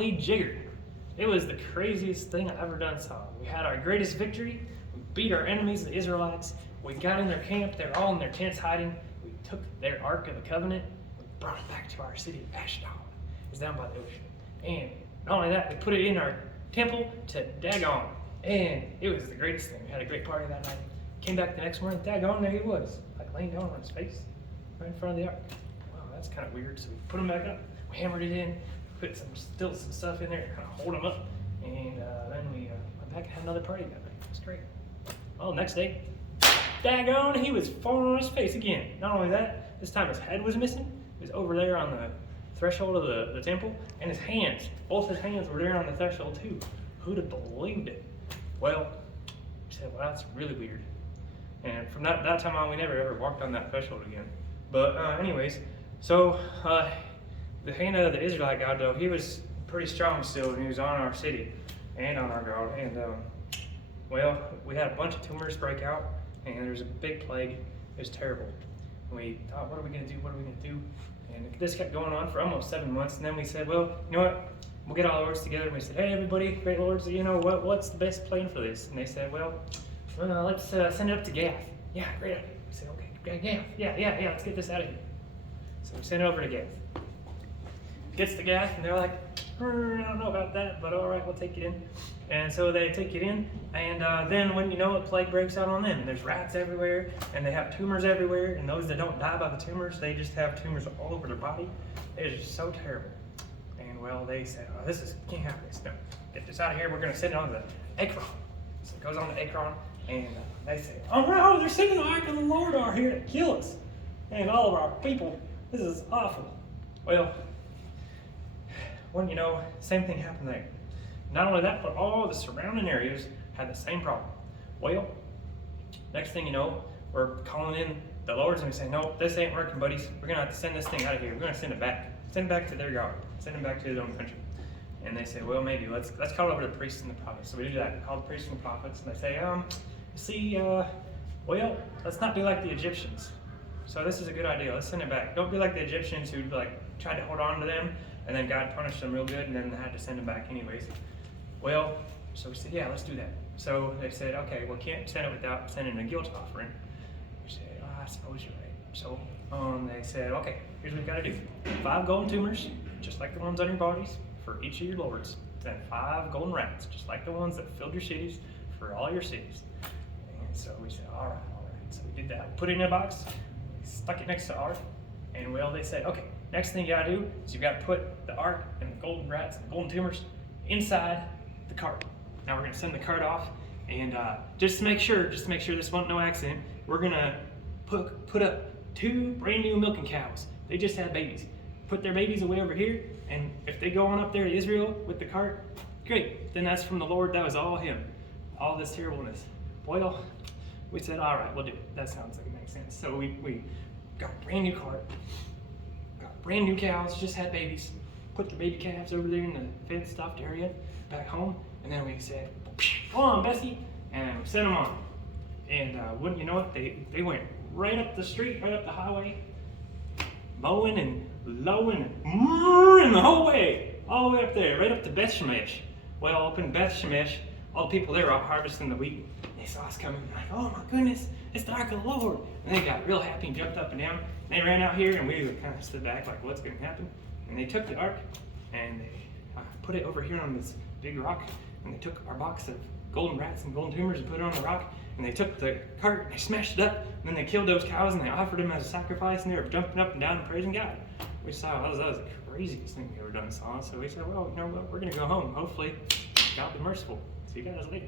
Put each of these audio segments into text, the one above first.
golly jigger. It was the craziest thing I ever done saw. We had our greatest victory. We beat our enemies, the Israelites. We got in their camp. They're all in their tents hiding. We took their Ark of the Covenant. We brought it back to our city of Ashdod. It was down by the ocean. And not only that, we put it in our temple to Dagon. And it was the greatest thing. We had a great party that night. Came back the next morning, Dagon, there he was, like laying down on his face, right in front of the Ark. Wow, that's kind of weird. So we put him back up. We hammered it in. Put some stuff in there to kind of hold him up. And then we went back and had another party that night. It was great. Well, next day, Dagon, he was falling on his face again. Not only that, this time his head was missing. He was over there on the threshold of the temple, and his hands, both his hands were there on the threshold too. Who'd have believed it? Well, we said, well, that's really weird. And from that time on, we never ever walked on that threshold again. But anyways, so the hand of the Israelite God, though, he was pretty strong still, and he was on our city and on our God. And well, we had a bunch of tumors break out, and there was a big plague. It was terrible. And we thought, what are we going to do? What are we going to do? And this kept going on for almost 7 months. And then we said, well, you know what? We'll get all the lords together. And we said, hey, everybody, great lords, you know, what's the best plan for this? And they said, well, let's send it up to Gath. Yeah, great idea. We said, okay, Gath. Yeah, let's get this out of here. So we sent it over to Gath. Gets to Gath, and they're like, I don't know about that, but all right, we'll take it in. And so they take it in, and then when you know it, plague breaks out on them. There's rats everywhere, and they have tumors everywhere, and those that don't die by the tumors, they just have tumors all over their body. It is just so terrible. And well, they said, oh, can't have this. No, get this out of here. We're going to send it on to Akron. So it goes on to Akron, and they say, oh no, they're sending the Ark of the Lord out here to kill us and all of our people. This is awful. Well, when you know, same thing happened there. Not only that, but all the surrounding areas had the same problem. Well, next thing you know, we're calling in the lords and we say, no, this ain't working, buddies. We're gonna have to send this thing out of here. We're gonna send it back. Send it back to their God. Send it back to his own country. And they say, well, maybe let's call over the priests and the prophets. So we do that. We call the priests and the prophets, and they say, well, let's not be like the Egyptians. So this is a good idea. Let's send it back. Don't be like the Egyptians who tried to hold on to them, and then God punished them real good, and then they had to send them back anyways. Well, so we said, yeah, let's do that. So they said, okay, well, can't send it without sending a guilt offering. We said, I suppose you're right. So they said, okay, here's what we got to do. 5 golden tumors, just like the ones on your bodies, for each of your lords. Then 5 golden rats, just like the ones that filled your cities, for all your cities. And so we said, all right. So we did that. We put it in a box, stuck it next to the Ark, and well, they said, okay, next thing you gotta do is you gotta put the Ark and the golden rats and the golden tumors inside the cart. Now we're gonna send the cart off, and just to make sure this wasn't no accident, we're gonna put up 2 brand new milking cows. They just had babies. Put their babies away over here, and if they go on up there to Israel with the cart, great. Then that's from the Lord. That was all him. All this terribleness. Well, we said, all right, we'll do it. That sounds like it makes sense. So we got a brand new cart, got brand new cows, just had babies, put the baby calves over there in the fenced-off area back home, and then we said, come on, Bessie, and we sent them on. And wouldn't you know it, they went right up the street, right up the highway, mowing and lowing and the whole way, all the way up there, right up to Beth Shemesh. Well, up in Beth Shemesh, all the people there were out harvesting the wheat. They saw us coming, like, oh my goodness, it's the Ark of the Lord. And they got real happy and jumped up and down. And they ran out here, and we kind of stood back like, what's going to happen? And they took the Ark, and they put it over here on this big rock, and they took our box of golden rats and golden tumors and put it on the rock, and they took the cart and they smashed it up, and then they killed those cows and they offered them as a sacrifice, and they were jumping up and down and praising God. We saw that was the craziest thing we ever done saw. So we said, well, you know what, we're going to go home. Hopefully, God be merciful. See you guys later.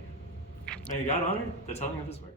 May God honor the telling of his word.